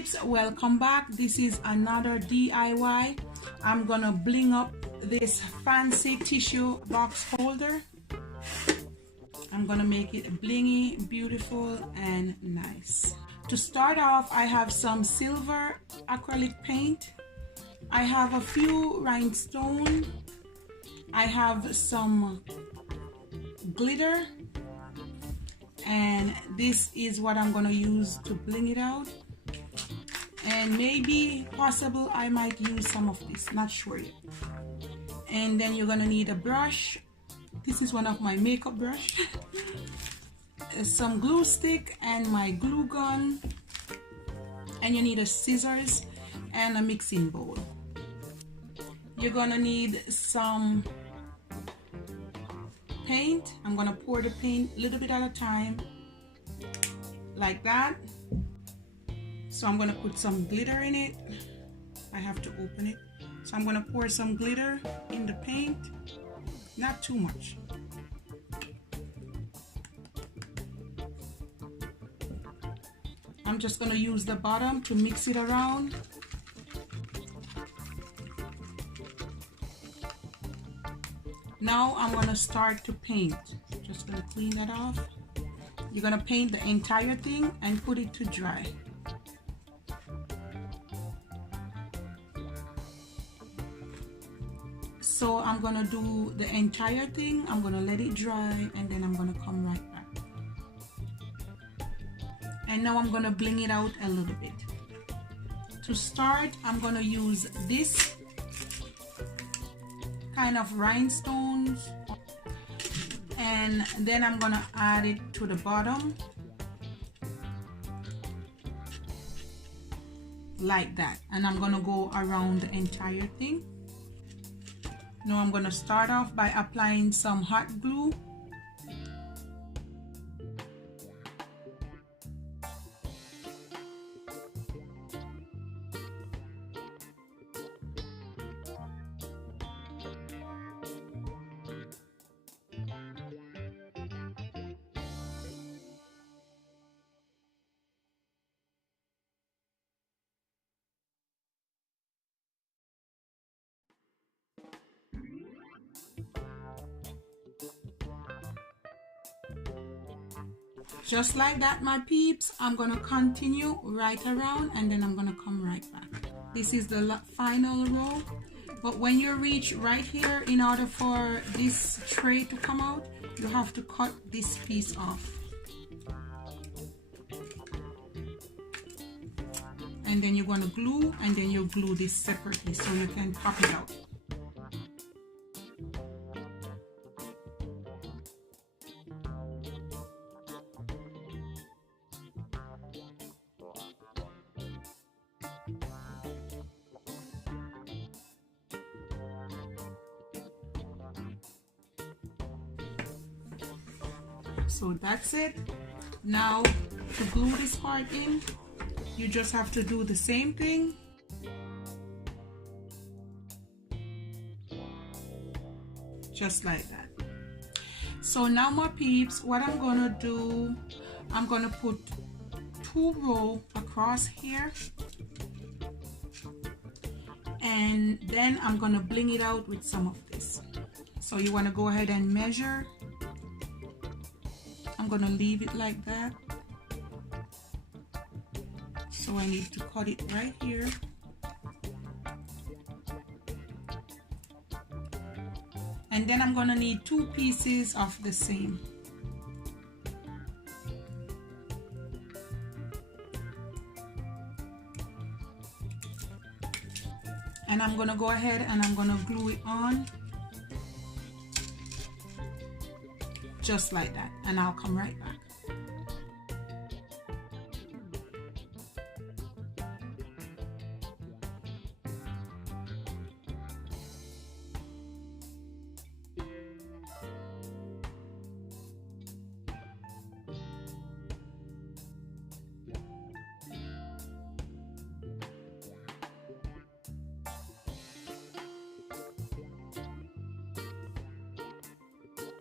peeps, welcome back. This is another DIY. I'm gonna bling up this fancy tissue box holder. I'm gonna make it blingy, beautiful, and nice. To start off, I have some silver acrylic paint. I have a few rhinestones. I have some glitter, and this is what I'm gonna use to bling it out. And maybe possible I might use some of this, not sure yet. And then you're gonna need a brush. This is one of my makeup brush. Some glue stick and my glue gun, and you need a scissors and a mixing bowl. You're gonna need some paint. I'm gonna pour the paint a little bit at a time, like that. So I'm gonna put some glitter in it. I have to open it. So I'm gonna pour some glitter in the paint, not too much. I'm just gonna use the bottom to mix it around. Now I'm gonna start to paint. Just gonna clean that off. You're gonna paint the entire thing and put it to dry. So I'm gonna do the entire thing. I'm gonna let it dry, and then I'm gonna come right back. And now I'm gonna bling it out a little bit. To start, I'm gonna use this kind of rhinestones, and then I'm gonna add it to the bottom like that, and I'm gonna go around the entire thing. Now I'm gonna start off by applying some hot glue. Just like that, my peeps. I'm gonna continue right around, and then I'm gonna come right back. This is the final row, but when you reach right here, in order for this tray to come out, you have to cut this piece off, and then you're gonna glue, and then you glue this separately so you can pop it out. So that's it. Now to glue this part in, you just have to do the same thing. Just like that. So now, my peeps, what I'm gonna do, I'm gonna put 2 rows across here, and then I'm gonna bling it out with some of this. So you want to go ahead and measure. I'm gonna leave it like that. So I need to cut it right here. And then I'm gonna need 2 pieces of the same. And I'm gonna go ahead and I'm gonna glue it on. Just like that, and I'll come right back.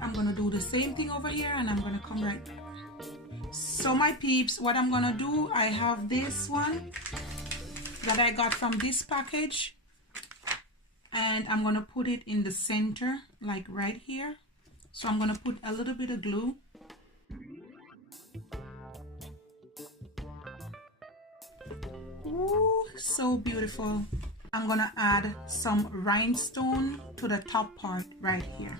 I'm gonna do the same thing over here, and I'm gonna come right back. So my peeps, what I'm gonna do, I have this one that I got from this package, and I'm going to put it in the center, like right here. So I'm going to put a little bit of glue. Ooh, so beautiful. I'm going to add some rhinestone to the top part right here.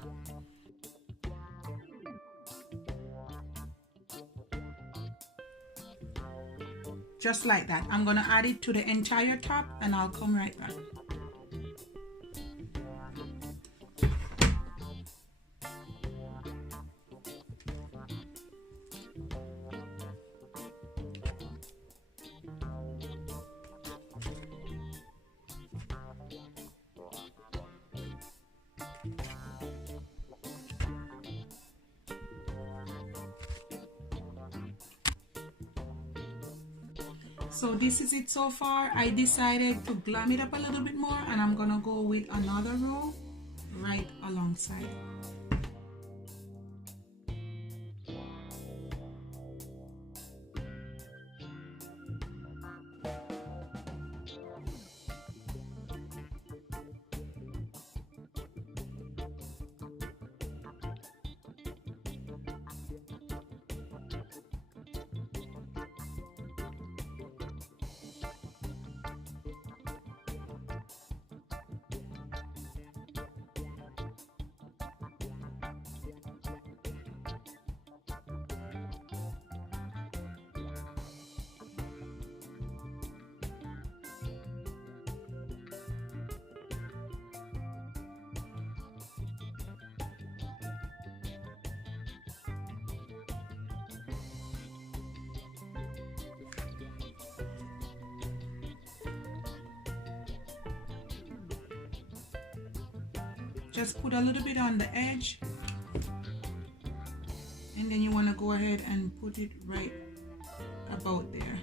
Just like that. I'm going to add it to the entire top and I'll come right back. So this is it so far. I decided to glam it up a little bit more, and I'm gonna go with another row right alongside. Just put a little bit on the edge, and then you want to go ahead and put it right about there.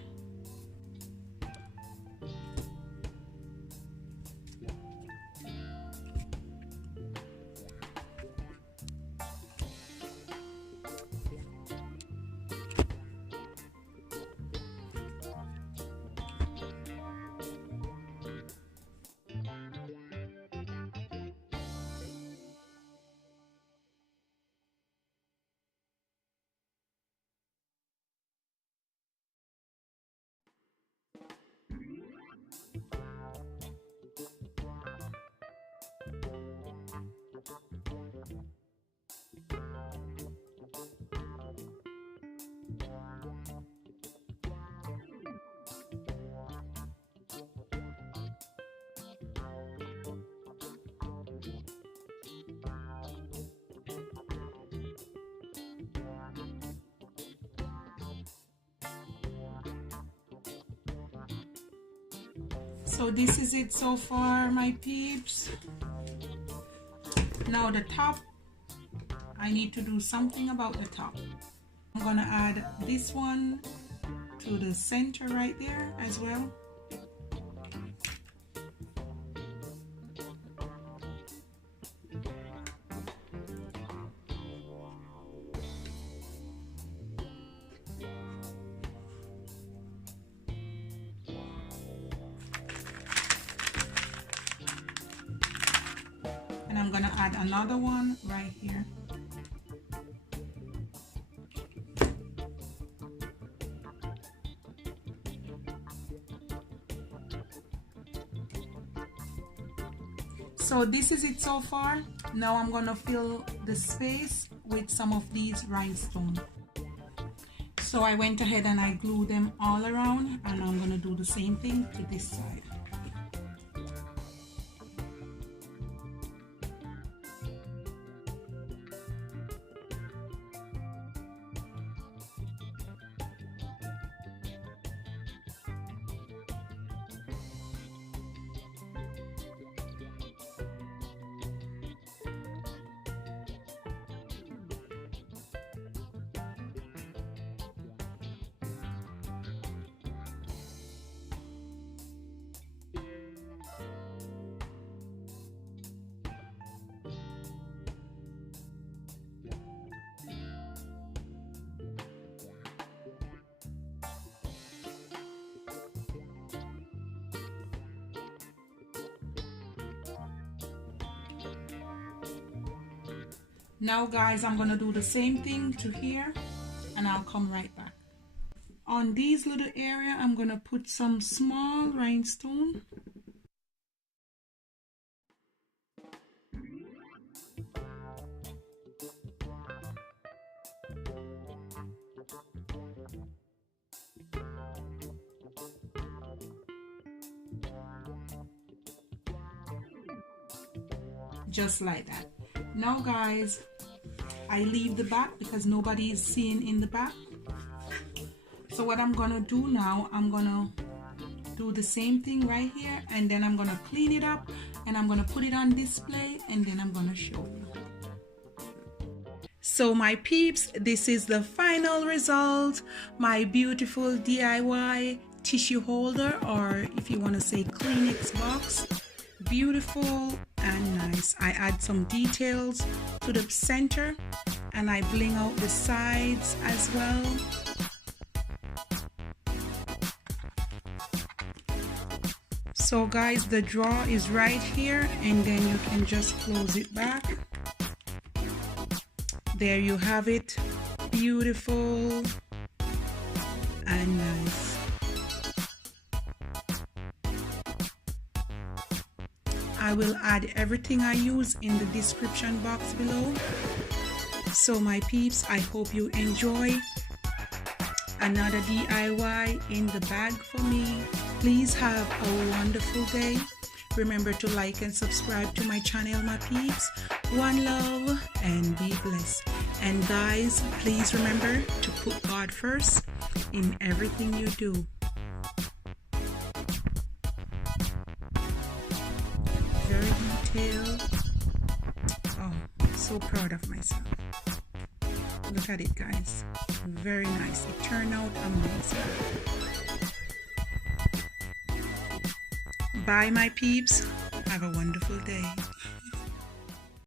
So this is it so far, my peeps. Now the top, I need to do something about the top. I'm gonna add this one to the center right there as well. And I'm gonna add another one right here. So this is it so far. Now I'm gonna fill the space with some of these rhinestones. So I went ahead and I glued them all around, and I'm gonna do the same thing to this side. Now guys, I'm gonna do the same thing to here and I'll come right back. On these little area, I'm gonna put some small rhinestone. Just like that. Now guys, I leave the back because nobody is seeing in the back. So what I'm gonna do now, I'm gonna do the same thing right here, and then I'm gonna clean it up and I'm gonna put it on display, and then I'm gonna show you. So my peeps, this is the final result. My beautiful DIY tissue holder, or if you want to say Kleenex box. Beautiful and nice. I add some details to the center and I bling out the sides as well. So guys, the drawer is right here, and then you can just close it back. There you have it. Beautiful and nice. I will add everything I use in the description box below. So my peeps, I hope you enjoy another DIY in the bag for me. Please have a wonderful day. Remember to like and subscribe to my channel, my peeps. One love and be blessed. And guys, please remember to put God first in everything you do. Very detailed. Oh, so proud of myself. Look at it, guys. Very nice. It turned out amazing. Bye, my peeps. Have a wonderful day.